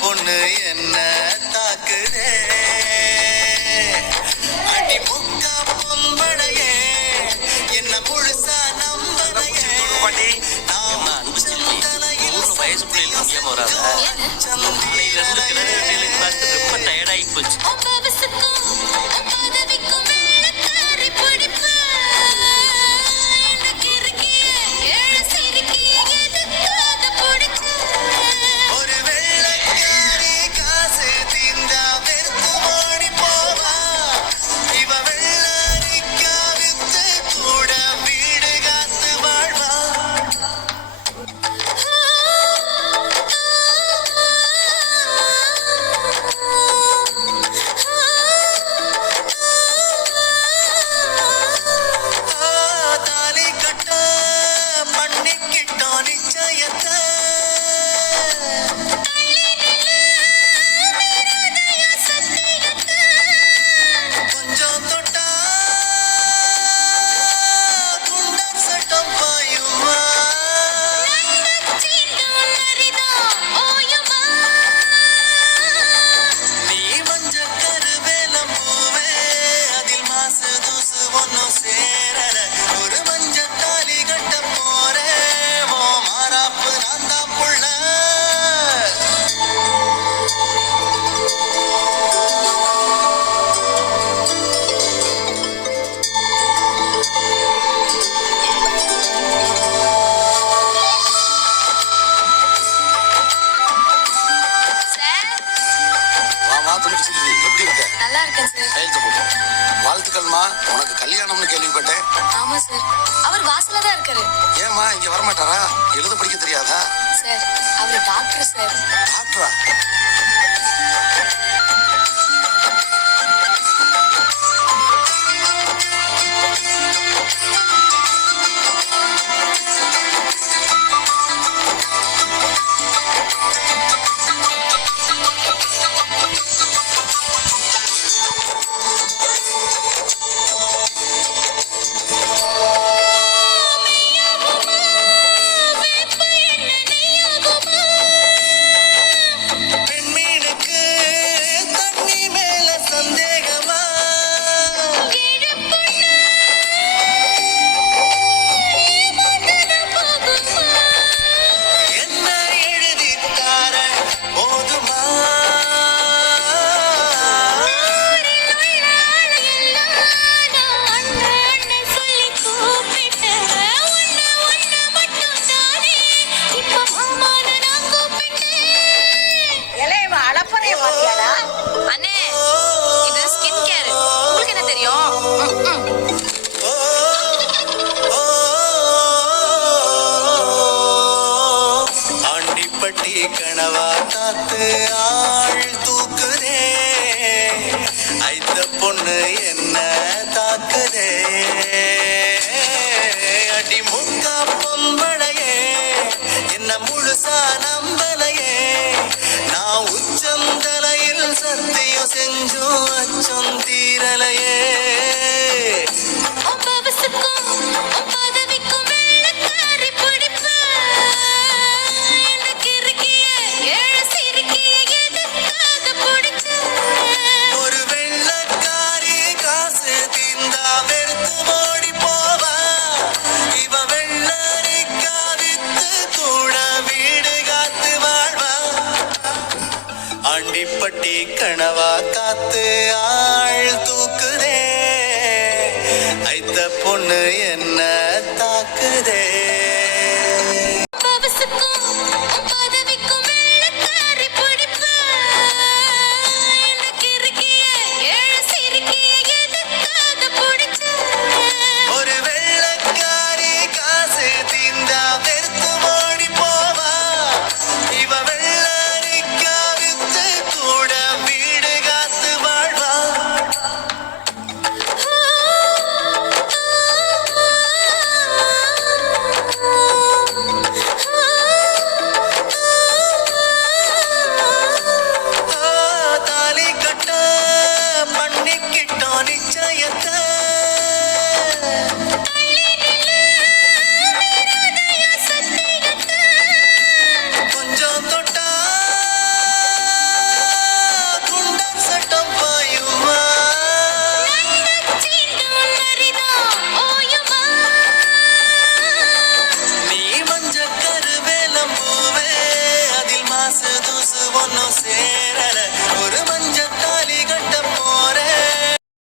பொண்ணு என்ன தாக்குதே அடி முக்கா பொம்பளையே என்ன முழுசா நம்பலையே வயசு பிள்ளைகளுக்கு முடியாம வராத நாளையில இருந்து கிணறு பார்த்து ரொம்ப டயர்டாகி போச்சு. வாழ்த்துக்கள்மா. உனக்கு கல்யாணம்னு கேள்விப்பட்டேன். ஆமா சார், அவர் வாசல்ல தான் இருக்காரு. ஏமா இங்க வர மாட்டாரா? எழுத படிக்க தெரியாதா? சார் அவர் டாக்டர் சார். டாக்டரா? அண்ணே இது ஸ்கின் கேர், உங்களுக்கு என்ன தெரியும்? ஆண்டிப்பட்டி கனவா காத்து ஆள் தூக்குதே ஐத்த பொண்ணு என்ன தாக்குதே அடி முக்கா பொம்பளையே என்ன முழுசா நம்பலையே நான் உச்சம் தலையில் சத்தியம் செஞ்சும் அச்சம் தீரலையே ஒரு வெள்ளக்காரி காசு தீந்தா வெறுத்து ஓடி போவா இவ வெள்ளரிக்கா வித்து கூட வீடு காத்து வாழ்வா ஆண்டிப்பட்டி கனவா காத்து ஆள் தூக்குதே ஐத்த பொண்ணு என்ன